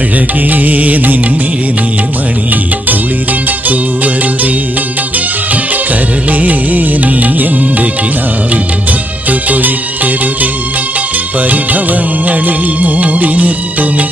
അഴകേ നിൻമിഴി നീർമണി കുളിരിൽ തൂവരുതേ. കരളേ നീ എൻ്റെ കിനാവിൽ മുത്തുപൊഴിക്കരുതേ. പരിഭവങ്ങളിൽ മൂടി നിർത്തുമി